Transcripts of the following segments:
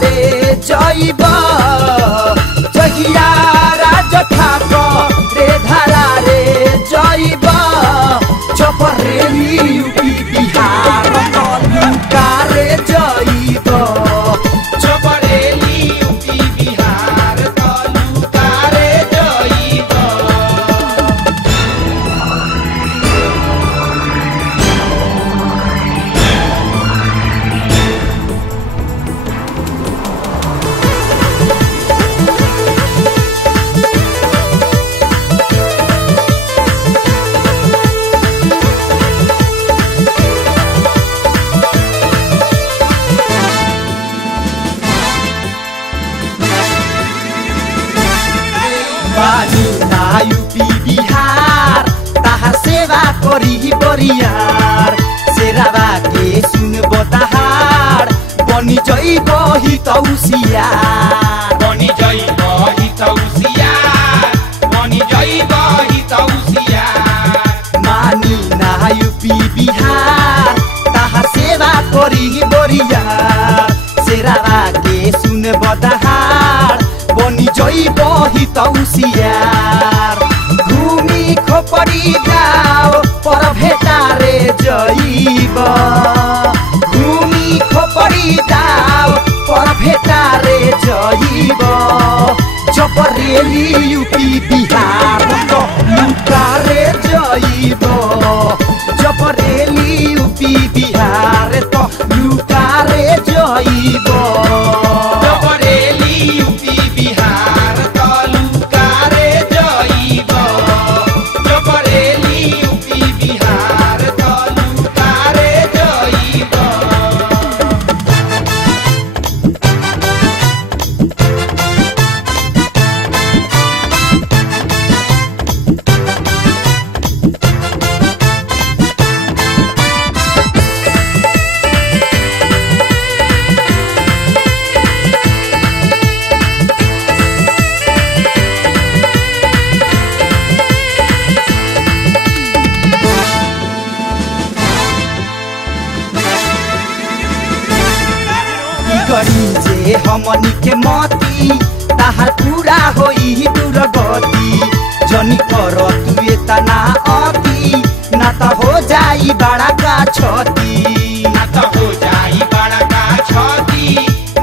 रे जइब जहिया राज ठाकरे धारा रे जइब चपरेली यूपी बिहार तलुका रे जइब चपरेली यूपी बिहार तलुका रे जइब बानी ना यूपी बिहार ताहार सेवा करी बरियार सेरावा के सुन बताहार बनी जइब हितौसियार बनी जइब हितौसियार बनी जइब हितौसियार मानी ना यूपी बिहार ताहार सेवा करी बरियार सेरावा के सुन बताहार बनी जइब हितौसियार घूमी खोपड़ी गाँव पर भेटारे जइब घूमी खोपड़ी गाँव पर भेटारे जइब चपरेली यूपी बिहार तलुका रे जइब चपरेली यूपी बिहार तलुका रे जइब चपरेली यूपी बिहार तलुका रे जइब चपरेली यूपी बिहार तलुका रे जइब करी जे हमनी के मती ताहार पूरा होई दुर्गति जनी कर तू एतना अति ना त हो जाई बड़ा का छती ना त हो जाई बड़ा का छती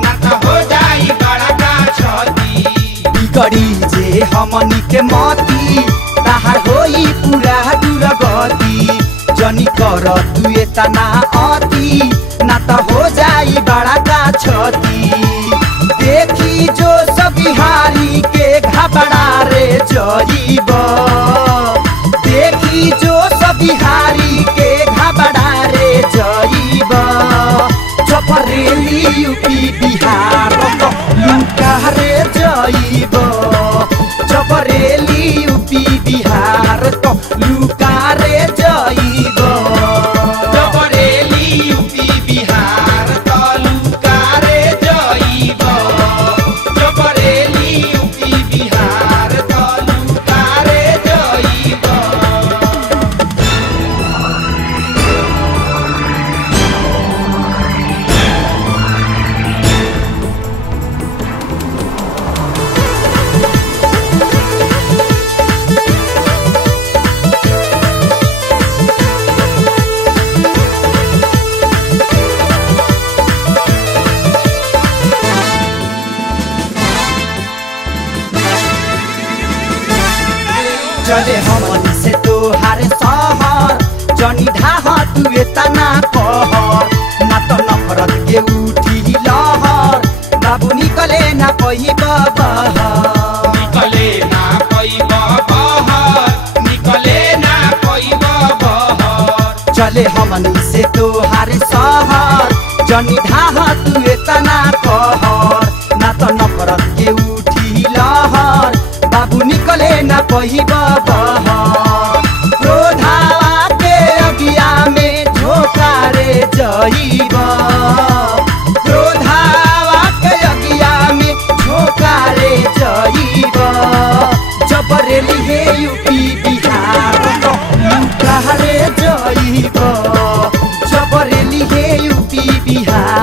ना त हो जाई बड़ा का छती करी जे हमनी के मती ताहार होई पूरा दुर्गति जनी कर तू एतना अति ना त हो जाई बड़ा का छती देखी जो सब बिहारी के घबरा रे जइब देखी जो सब बिहारी के घबरा रे जइब चपरेली यूपी बिहार तलुका रे जइब चपरेली यूपी बिहार तलुका रे जइब चपरेली यूपी बिहार तलुका रे जइब चपरेली यूपी बिहार तलुका रे जइब चले हमनी से तोहार शहर जनी ढाह तू एतना कहर ना त नफरत के उठी लहर बाबू निकले ना पहिब बहर निकले ना पैब बहर निकले ना पैब बहर चले हमनी से तोहार शहर जनी ढाह तू एतना कहर ना त नफरत के उठी लहर बाबू निकले ना पहिब बहर क्रोधावा के अगिया में झोका रे जइब क्रोधावा के अगिया में झोका रे जइब चपरेली हे यूपी बिहार तलुका रे जइब चपरेली हे यूपी बिहार